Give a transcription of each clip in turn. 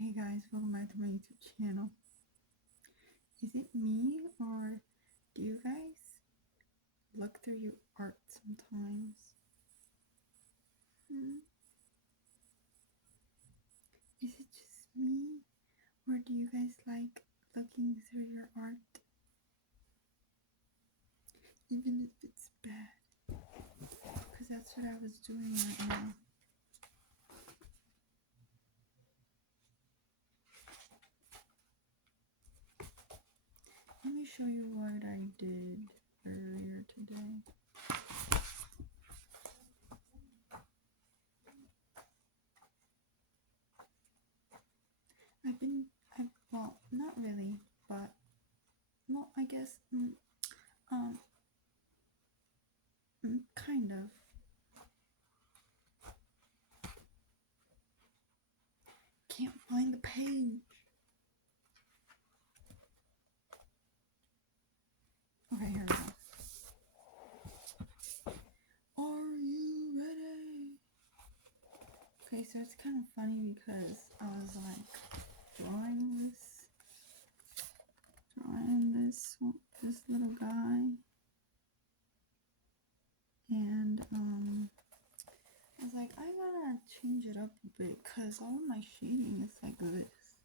Hey guys, welcome back to my YouTube channel. Is it me or do you guys look through your art sometimes? Hmm? Is it just me or do you guys like looking through your art even if it's bad? Because that's what I was doing right now. Let me show you what I did earlier today. Well, not really, but, well, I guess, kind of. Can't find the page. Okay, here we go. Are you ready? Okay, so it's kind of funny because I was like drawing this little guy, and I was like, I gotta change it up a bit because all of my shading is like this,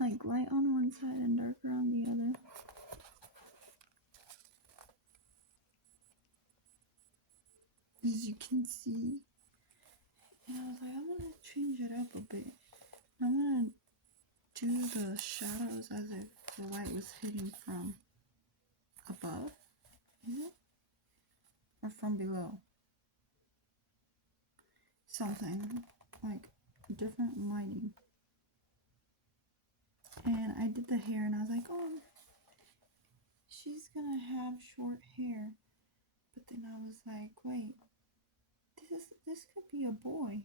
like light on one side and darker on the other. As you can see, and I was like, I'm gonna change it up a bit. I'm gonna do the shadows as if the light was hitting from above, is it? Or from below. Something like different lighting. And I did the hair and I was like, oh, she's gonna have short hair. But then I was like, wait, this could be a boy.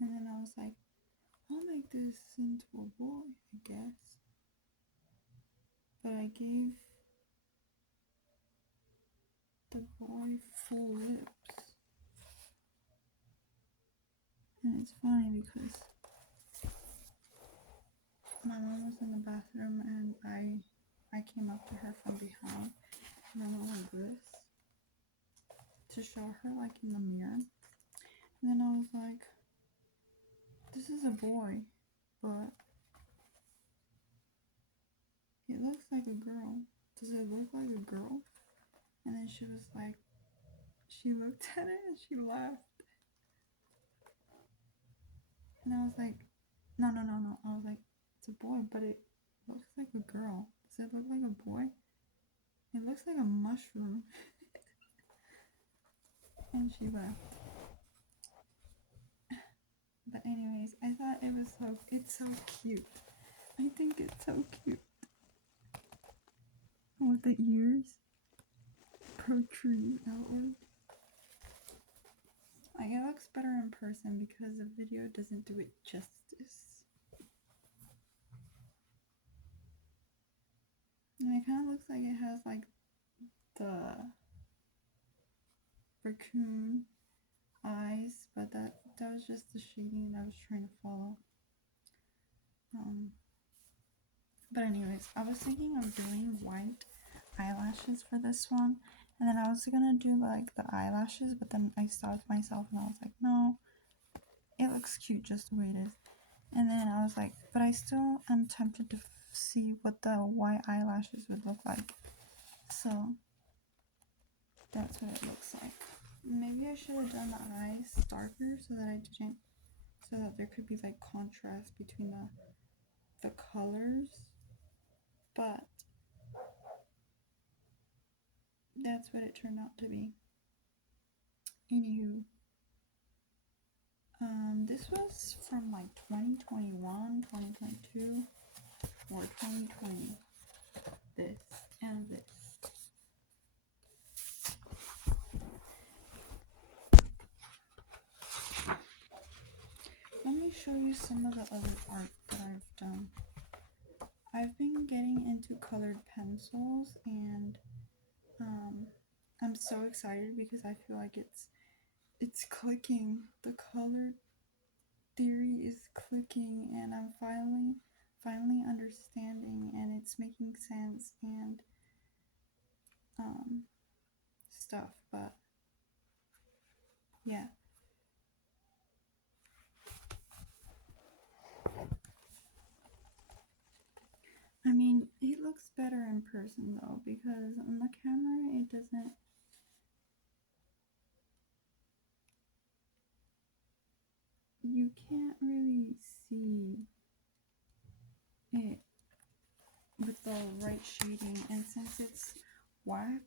And then I was like, I'll make this into a boy, I guess. But I gave the boy full lips. And it's funny because my mom was in the bathroom and I came up to her from behind and I went like this to show her like in the mirror. And then I was like, this is a boy, but it looks like a girl. Does it look like a girl? And then she was like, she looked at it and she laughed. And I was like, no. I was like, it's a boy, but it looks like a girl. Does it look like a boy? It looks like a mushroom. And she laughed. But anyways, I thought it's so cute. I think it's so cute. With the ears protruding outward. Like, it looks better in person because the video doesn't do it justice. And it kind of looks like it has like the raccoon eyes, but that was just the shading I was trying to follow. But anyways, I was thinking of doing white eyelashes for this one, and then I was gonna do like the eyelashes, but then I stopped myself and I was like, no, it looks cute just the way it is. And then I was like, but I still am tempted to see what the white eyelashes would look like. So that's what it looks like. Maybe I should have done the eyes darker so that there could be like contrast between the colors. But that's what it turned out to be. Anywho, this was from like 2021, 2022, or 2020. This and this. Let me show you some of the other art that I've done. I've been getting into colored pencils, and I'm so excited because I feel like it's clicking. The color clicking, and I'm finally understanding, and it's making sense and um stuff. But yeah. I mean, it looks better in person though, because on the camera it doesn't. You can't really see it with the right shading, and since it's wax,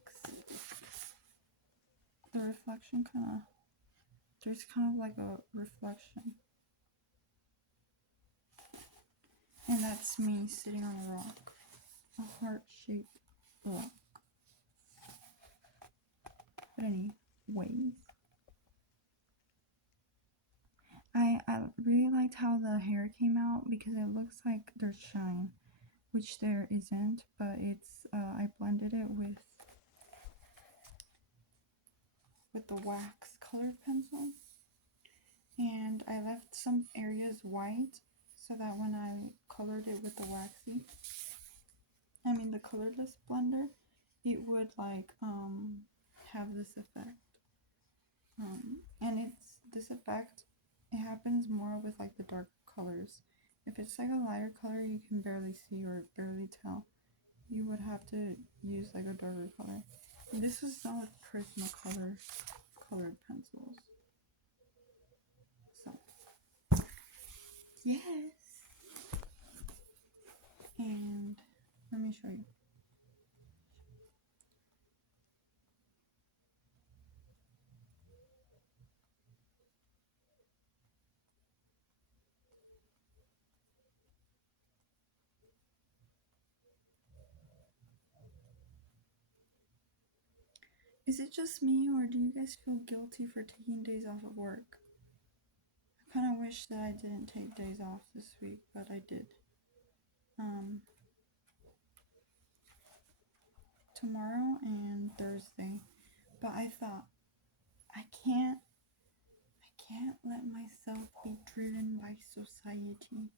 the reflection there's kind of like a reflection, and that's me sitting on a rock, a heart-shaped rock. But anyways, I really liked how the hair came out because it looks like there's shine, which there isn't, but it's I blended it with the wax colored pencil, and I left some areas white so that when I colored it with the the colorless blender, it would like have this effect. And it's this effect, it happens more with like the dark colors. If it's like a lighter color you can barely see or barely tell, you would have to use like a darker color. And this was done with Prismacolor colored pencils. So yes. And let me show you. Is it just me, or do you guys feel guilty for taking days off of work? I kind of wish that I didn't take days off this week, but I did. Tomorrow and Thursday. But I thought, I can't let myself be driven by society.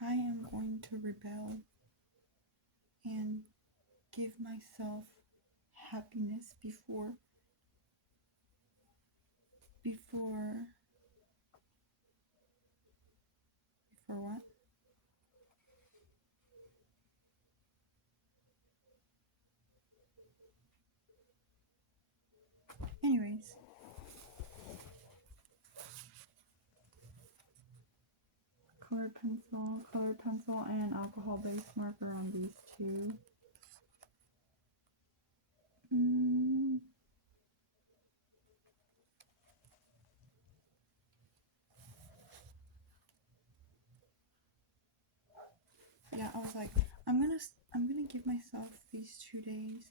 I am going to rebel and give myself happiness before what? Anyways, colored pencil and alcohol based marker on these two. Yeah, I was like, I'm gonna give myself these 2 days.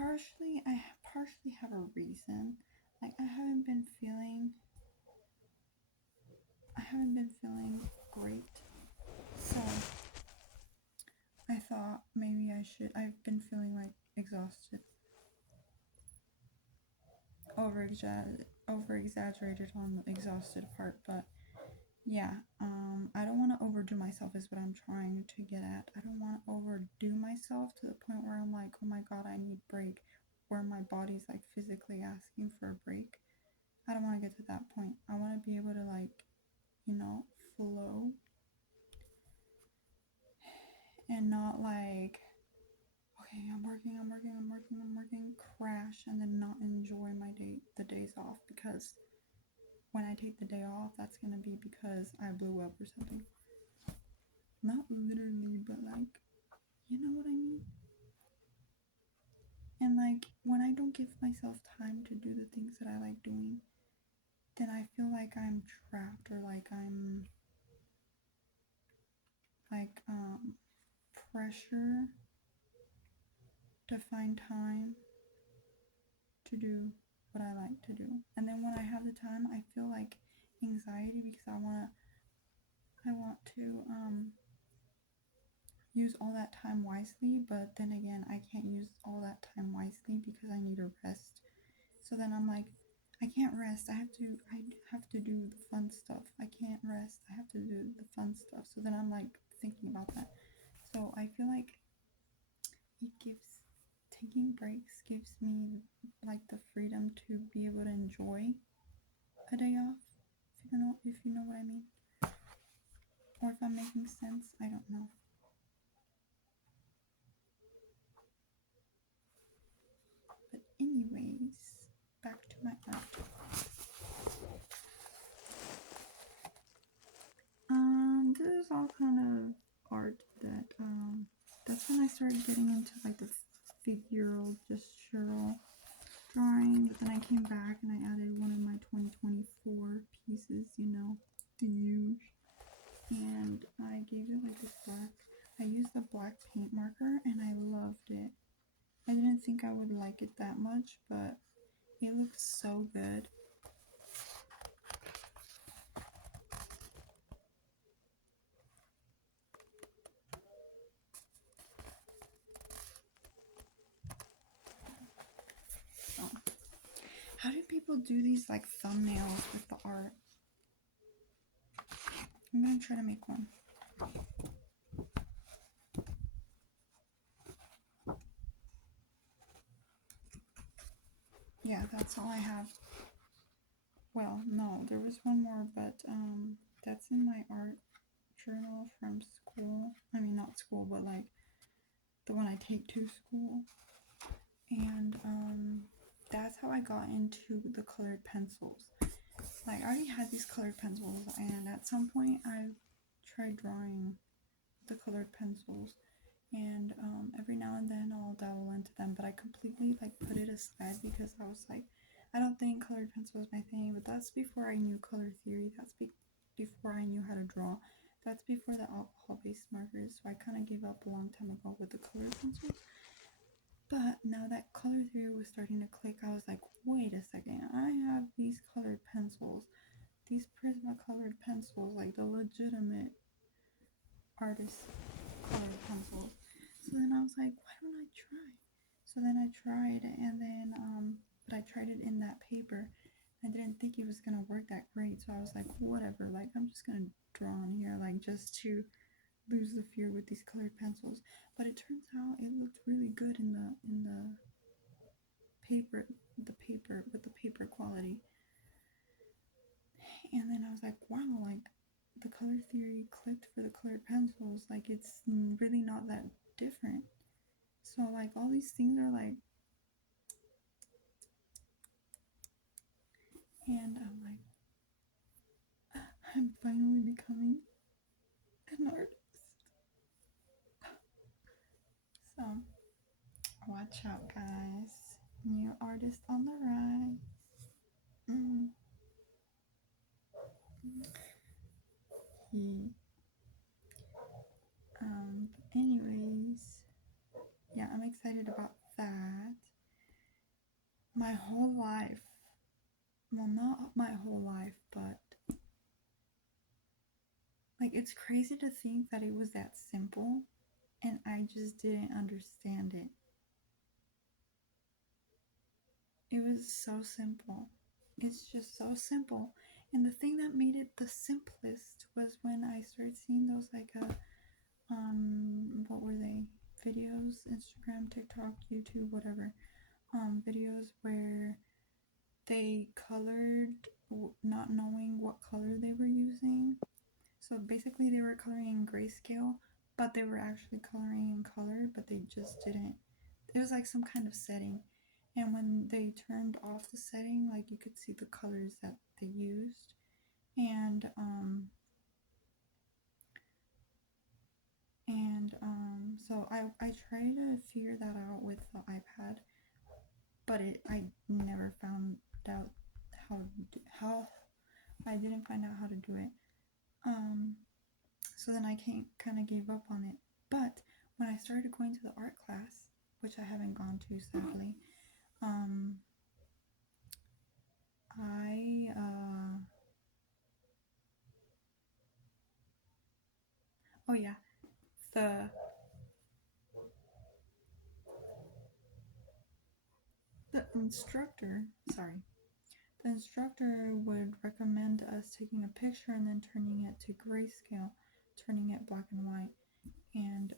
I partially have a reason. Like I haven't been feeling great, so I thought maybe I should. I've been feeling like exhausted, over exaggerated on the exhausted part, but yeah, I don't want to overdo myself is what I'm trying to get at. I don't want to overdo myself to the point where I'm like, oh my god, I need break, where my body's like physically asking for a break. I don't want to get to that point. I want to be able to like, flow and not like, okay, I'm working, crash, and then not enjoy the days off, because when I take the day off, that's gonna be because I blew up or something. Not literally, but like, you know what I mean? And like, when I don't give myself time to do the things that I like doing, then I feel like I'm trapped, or like I'm like pressure to find time to do what I like to do. And then when I have the time, I feel like anxiety because I want to use all that time wisely, but then again, I can't use all that time wisely because I need a rest. So then I'm like, I can't rest. I have to do the fun stuff. I can't rest. I have to do the fun stuff. So then I'm like thinking about that. So I feel like it gives taking breaks gives me like the freedom to be able to enjoy a day off. If you know what I mean. Or if I'm making sense, I don't know. But anyways, back to my art. This is all kind of art that that's when I started getting into like the figural, gestural drawing. But then I came back and I added one of my 2024 pieces, you know, the huge. And I gave it like this black. I used the black paint marker and I loved it. I didn't think I would like it that much, but it looks so good. So, how do people do these like thumbnails with the art? I'm gonna try to make one. Yeah, that's all I have. Well, no, there was one more, but that's in my art journal from school. I mean, not school, but like the one I take to school. And that's how I got into the colored pencils. Like, I already had these colored pencils, and at some point I tried drawing the colored pencils, and every now and then I'll dabble into them, but I completely like put it aside because I was like, I don't think colored pencil is my thing. But that's before I knew color theory. That's before I knew how to draw. That's before the alcohol-based markers. So I kind of gave up a long time ago with the colored pencils. But now that color theory was starting to click, I was like, wait a second, I have these colored pencils, these Prismacolor pencils, like the legitimate artist colored pencils. So then I was like, why don't I try? So then I tried, and then but I tried it in that paper. I didn't think it was gonna work that great, so I was like, whatever, like I'm just gonna draw on here, like just to lose the fear with these colored pencils. But it turns out it looked really good in the paper, with the paper quality. And then I was like, wow, like the color theory clicked for the colored pencils. Like it's really not that different. So like all these things are like, and I'm like, I'm finally becoming an artist. So watch out, guys. New artist on the rise. Mm. Yeah. Anyways, yeah, I'm excited about that. My whole life, well, not my whole life, but like it's crazy to think that it was that simple and I just didn't understand it. It was so simple. It's just so simple. And the thing that made it the simplest was when I started seeing those like what were they? Videos, Instagram, TikTok, YouTube, whatever. Videos where they colored not knowing what color they were using. So basically they were coloring in grayscale, but they were actually coloring in color, but they just didn't. It was like some kind of setting. And when they turned off the setting, like you could see the colors that they used. And so I tried to figure that out with the iPad, but I never found out how I didn't find out how to do it. So then I kind of gave up on it. But when I started going to the art class, which I haven't gone to sadly, I oh yeah, the the instructor, sorry, the instructor would recommend us taking a picture and then turning it to grayscale, turning it black and white. And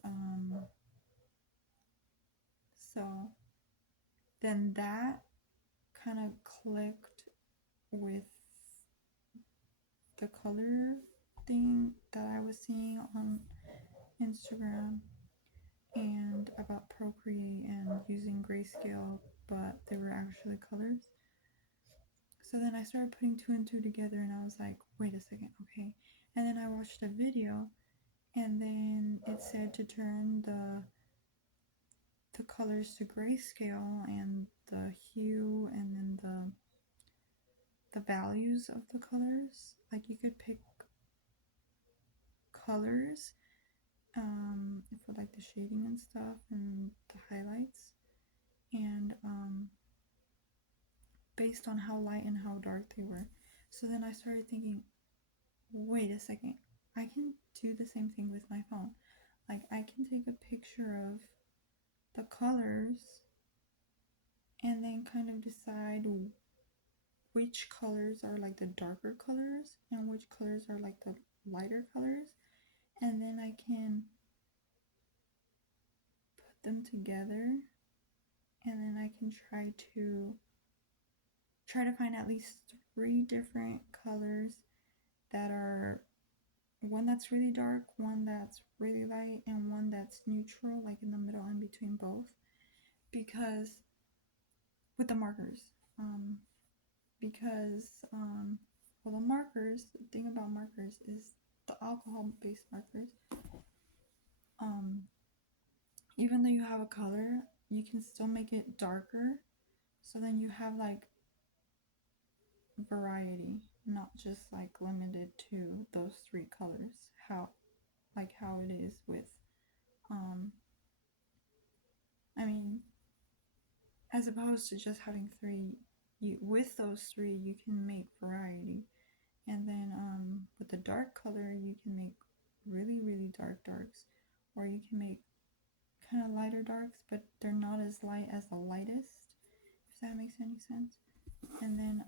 so then that kind of clicked with the color thing that I was seeing on Instagram and about Procreate and using grayscale, but they were actually colors. So then I started putting two and two together and I was like, wait a second, okay. And then I watched a video and then it said to turn the colors to grayscale and the hue and then the values of the colors. Like you could pick colors for like the shading and stuff and the highlights, and based on how light and how dark they were. So then I started thinking, wait a second, I can do the same thing with my phone. Like I can take a picture of the colors and then kind of decide which colors are like the darker colors and which colors are like the lighter colors, and then I can put them together and then I can try to find at least three different colors that are one that's really dark, one that's really light, and one that's neutral, like in the middle in between both. Because with the markers, well, the markers, the thing about markers is the alcohol-based markers. Even though you have a color, you can still make it darker. So then you have like variety, not just like limited to those three colors. How it is with, I mean, as opposed to just having three. With those three, you can make variety, and then with the dark color, you can make really dark darks, or you can make kind of lighter darks, but they're not as light as the lightest, if that makes any sense. And then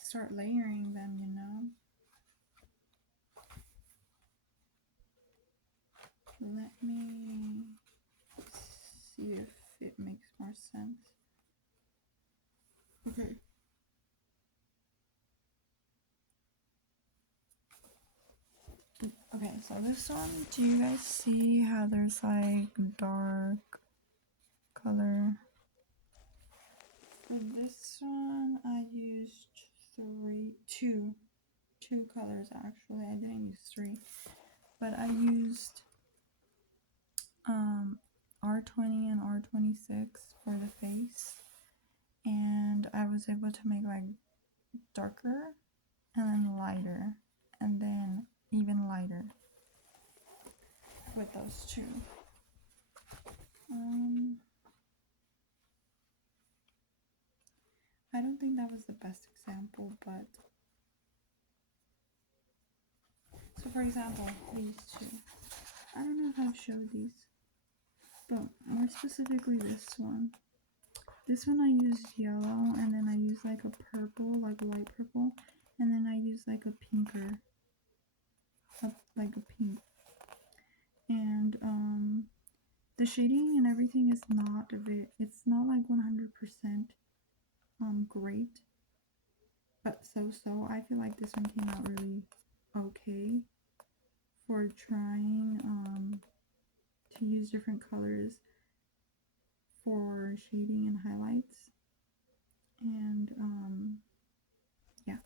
start layering them, Let me see if it makes more sense. Okay. Okay, so this one, do you guys see how there's like dark color? For this one, I used two colors actually. I didn't use three, but I used R20 and R26 for the face, and I was able to make like darker and then lighter and then even lighter with those two. I don't think that was the best example, but so for example, these two. I don't know if I've showed these, but more specifically this one. This one I used yellow, and then I used like a purple, like a light purple, and then I used like a pinker, like a pink. And the shading and everything is not it's not like 100% great, but so I feel like this one came out really okay for trying to use different colors for shading and highlights. And yeah,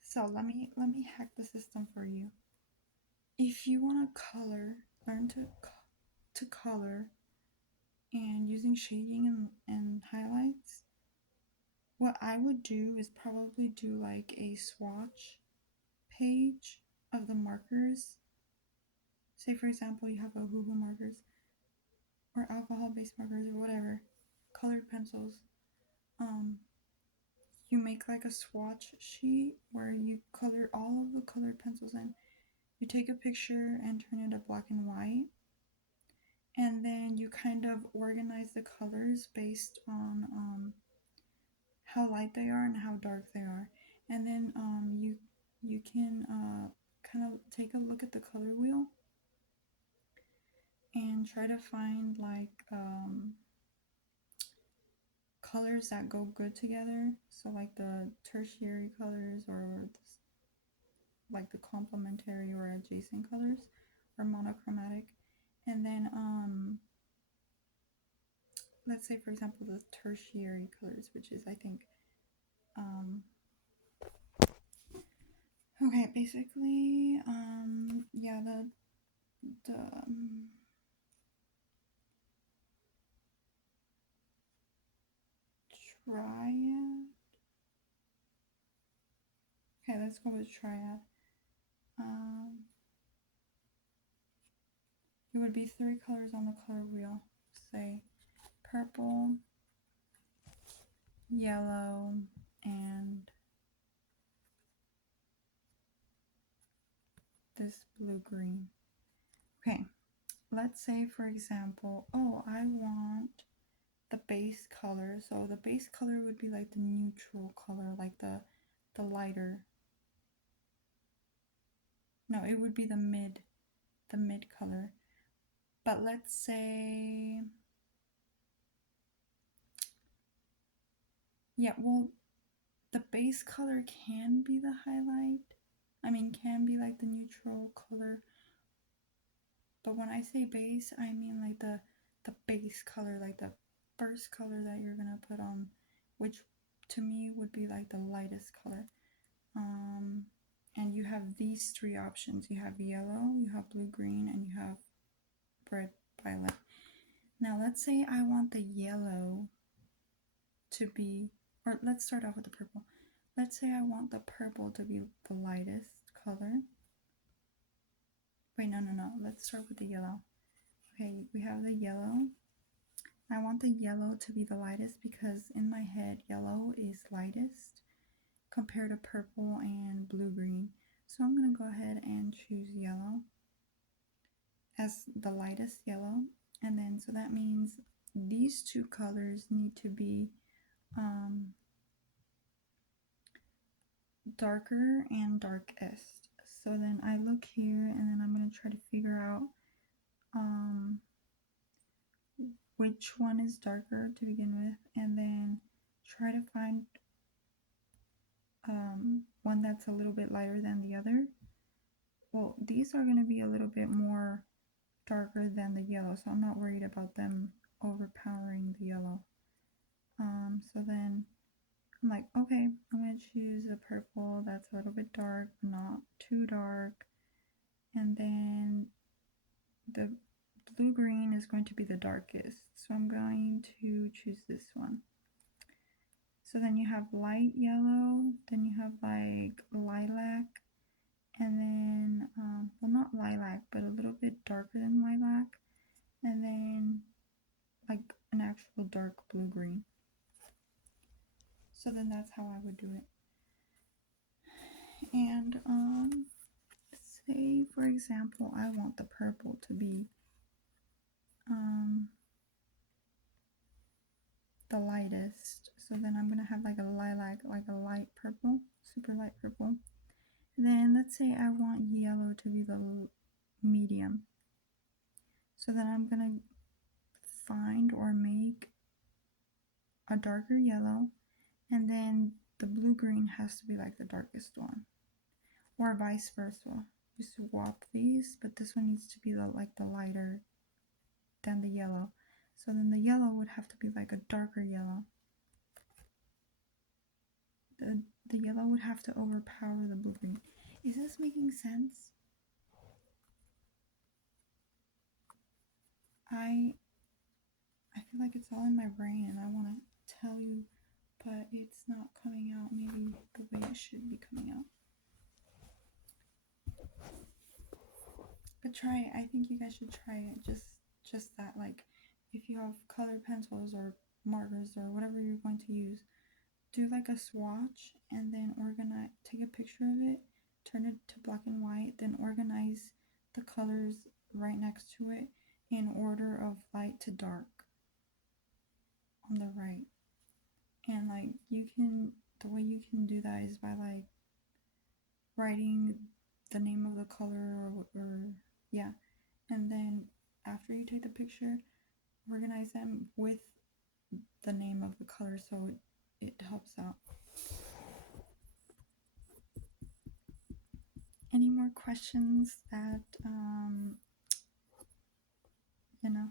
so let me hack the system for you. If you want to learn to color and using shading and highlights, what I would do is probably do like a swatch page of the markers. Say for example you have Ohuhu markers or alcohol-based markers or whatever, colored pencils. You make like a swatch sheet where you color all of the colored pencils in. You take a picture and turn it to black and white, and then you kind of organize the colors based on how light they are and how dark they are. And then you can kind of take a look at the color wheel and try to find like colors that go good together. So like the tertiary colors or like the complementary or adjacent colors or monochromatic. And then let's say for example the tertiary colors, which is I think okay, basically yeah, the triad. Okay, let's go with triad. It would be 3 colors on the color wheel. Say purple, yellow, and this blue-green. Okay, let's say for example, oh, I want the base color. So the base color would be like the neutral color, like the lighter. No, it would be the mid color. But let's say, yeah, well, the base color can be the highlight. I mean, can be like the neutral color. But when I say base, I mean like the base color, like the first color that you're gonna put on, which to me would be like the lightest color. And you have these 3 options. You have yellow, you have blue-green, and you have red violet. Now let's say I want the yellow to be, or let's start off with the purple. Let's say I want the purple to be the lightest color. Wait, no. Let's start with the yellow. Okay, we have the yellow. I want the yellow to be the lightest because in my head, yellow is lightest compared to purple and blue-green. So I'm going to go ahead and choose yellow as the lightest yellow. And then, so that means these 2 colors need to be darker and darkest. So then I look here and then I'm going to try to figure out which one is darker to begin with, and then try to find one that's a little bit lighter than the other. Well, these are going to be a little bit more darker than the yellow, so I'm not worried about them overpowering the yellow. So then I'm like, okay, I'm going to choose a purple that's a little bit dark, not too dark. And then the blue-green is going to be the darkest. So I'm going to choose this one. So then you have light yellow, then you have like lilac, and then, well, not lilac, but a little bit darker than lilac, and then like an actual dark blue-green. So then that's how I would do it. And say for example I want the purple to be the lightest, so then I'm gonna have like a lilac, like a light purple, super light purple. And then let's say I want yellow to be the medium, so then I'm gonna find or make a darker yellow, and then the blue-green has to be like the darkest one, or vice versa. You swap these, but this one needs to be the lighter than the yellow. So then the yellow would have to be like a darker yellow. The yellow would have to overpower the blue-green. Is this making sense? I feel like it's all in my brain and I want to tell you, but it's not coming out maybe the way it should be coming out. But try it. I think you guys should try it. Just that, like, if you have colored pencils or markers or whatever you're going to use, do like a swatch and then take a picture of it, turn it to black and white, then organize the colors right next to it in order of light to dark on the right. And like the way you can do that is by like writing the name of the color or yeah. And then after you take the picture, organize them with the name of the color so it helps out. Any more questions that you know?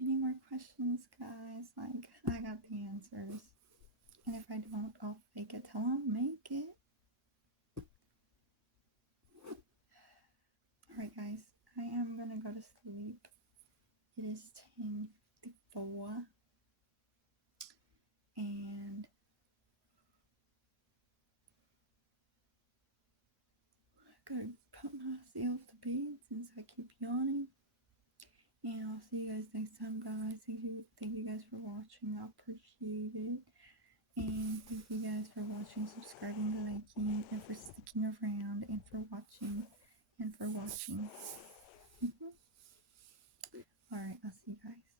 Any more questions, guys? Like, I got the answers. And if I don't, I'll fake it till I make it. Alright, guys. I am gonna go to sleep. It is 10:54. And I gotta put myself to bed since I keep yawning. And I'll see you guys next time, guys. Thank you guys for watching. I appreciate it. And thank you guys for watching, subscribing, liking, and for sticking around, and for watching, and for watching. Alright, I'll see you guys.